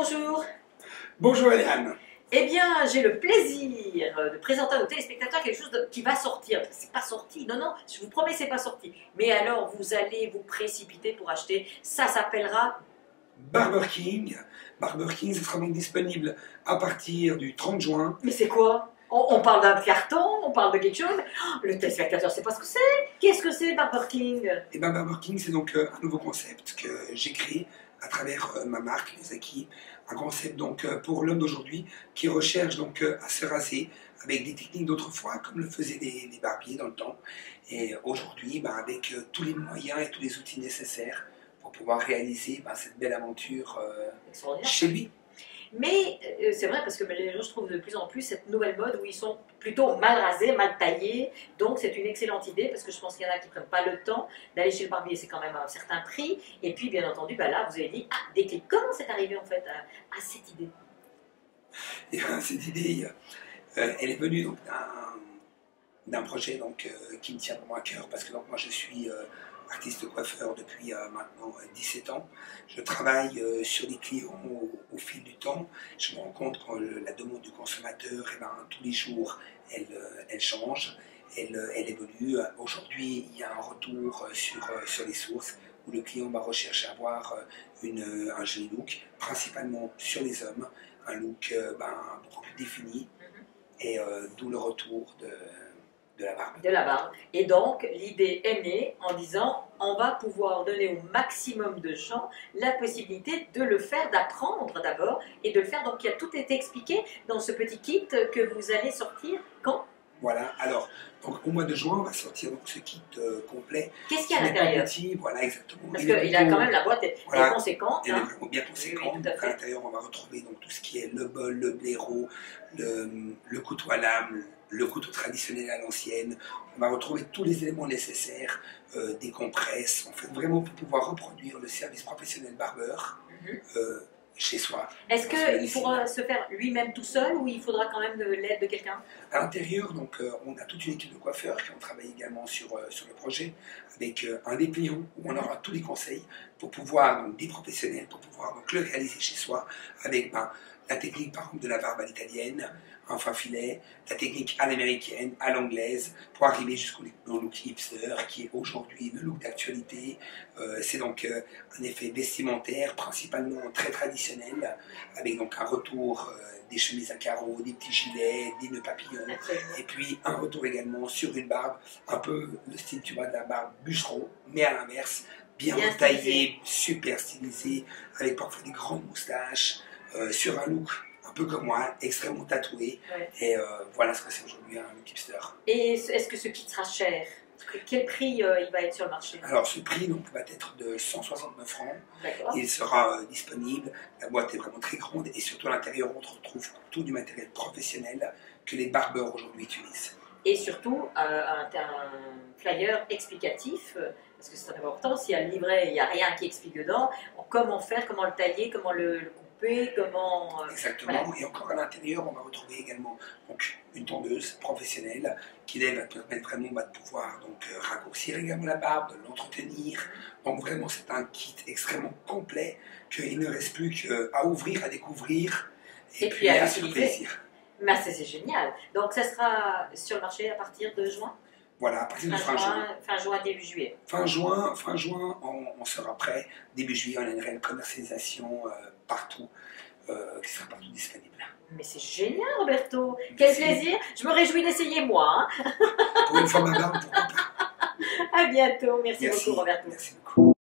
bonjour. Bonjour Eliane. Eh bien, j'ai le plaisir de présenter à nos téléspectateurs quelque chose qui va sortir. C'est pas sorti, non, non, je vous promets, c'est pas sorti. Mais alors, vous allez vous précipiter pour acheter. Ça s'appellera Barber King. Barber King, ce sera donc disponible à partir du 30 juin. Mais c'est quoi? On parle d'un carton, on parle de quelque chose. Oh, le téléspectateur sait pas ce que c'est. Qu'est-ce que c'est, Barber King? Et bien Barber King, c'est donc un nouveau concept que j'ai créé à travers ma marque, Les Acquis. Un concept donc pour l'homme d'aujourd'hui qui recherche donc à se raser avec des techniques d'autrefois, comme le faisaient les barbiers dans le temps. Et aujourd'hui, avec tous les moyens et tous les outils nécessaires pour pouvoir réaliser cette belle aventure chez lui. Mais c'est vrai parce que les gens, je trouve de plus en plus cette nouvelle mode où ils sont plutôt mal rasés, mal taillés. Donc c'est une excellente idée parce que je pense qu'il y en a qui ne prennent pas le temps d'aller chez le barbier, c'est quand même un certain prix. Et puis bien entendu, là vous avez dit, ah, déclic. Comment c'est arrivé en fait à cette idée? Et cette idée, elle est venue donc d'un projet donc, qui me tient vraiment à cœur parce que donc, moi je suis artiste coiffeur depuis maintenant 17 ans. Je travaille sur des clients au fil du temps. Je me rends compte que la demande du consommateur, tous les jours, elle change, elle évolue. Aujourd'hui, il y a un retour sur les sources où le client va rechercher à avoir un joli look, principalement sur les hommes, un look beaucoup plus défini, et d'où le retour de la barbe. De la barbe. Et donc, l'idée est née en disant, on va pouvoir donner au maximum de gens la possibilité de le faire, d'apprendre d'abord, et de le faire. Donc, il y a tout été expliqué dans ce petit kit que vous allez sortir quand? Voilà, alors, donc, au mois de juin, on va sortir donc, ce kit complet. Qu'est-ce qu'il y a à l'intérieur? Voilà, exactement. Parce qu'il a quand même, la boîte est conséquente. Elle est vraiment bien conséquente. Oui, à l'intérieur, on va retrouver donc, tout ce qui est le bol, le blaireau, le couteau à lame, le couteau traditionnel à l'ancienne. On va retrouver tous les éléments nécessaires, des compresses, en fait, vraiment pour pouvoir reproduire le service professionnel barbeur chez soi. Est-ce qu'il pourra se faire lui-même tout seul ou il faudra quand même l'aide de quelqu'un? À l'intérieur, donc, on a toute une équipe de coiffeurs qui ont travaillé également sur le projet, avec un dépliant où on aura tous les conseils pour pouvoir, donc, des professionnels, pour pouvoir donc, le réaliser chez soi, avec la technique par exemple de la barbe à l'italienne, un fin filet, la technique à l'américaine, à l'anglaise, pour arriver jusqu'au look hipster, qui est aujourd'hui le look d'actualité. C'est donc un effet vestimentaire, principalement très traditionnel, avec donc un retour des chemises à carreaux, des petits gilets, des nœuds papillons, et puis un retour également sur une barbe, un peu le style tu vois, de la barbe bûcheron, mais à l'inverse, bien taillée, super stylisée, avec parfois des grandes moustaches, sur un look un peu comme moi, extrêmement tatoué, et voilà ce que c'est aujourd'hui un look hipster. Et est-ce que ce kit sera cher? Quel prix il va être sur le marché? Alors ce prix donc, va être de 169 francs, il sera disponible, la boîte est vraiment très grande et surtout à l'intérieur on retrouve tout du matériel professionnel que les barbeurs aujourd'hui utilisent. Et surtout un flyer explicatif, parce que c'est important, s'il y a le livret il n'y a rien qui explique dedans, comment faire, comment le tailler, comment le couper, comment... Exactement, voilà. Et encore à l'intérieur on va retrouver également donc, une tondeuse professionnelle qui va permettre vraiment de pouvoir donc, raccourcir également la barbe, de l'entretenir. Donc vraiment c'est un kit extrêmement complet qu'il ne reste plus qu'à ouvrir, à découvrir et puis à se faire plaisir. Mais c'est génial. Donc ça sera sur le marché à partir de juin? Voilà, à partir de fin juin. Fin juin, début juillet. Fin juin, on sera prêt. Début juillet, on a une réelle commercialisation partout, qui sera partout disponible. Mais c'est génial, Roberto. Quel plaisir. Je me réjouis d'essayer moi. Pour une fois, madame, pourquoi pas. À bientôt. Merci beaucoup, Roberto. Merci beaucoup.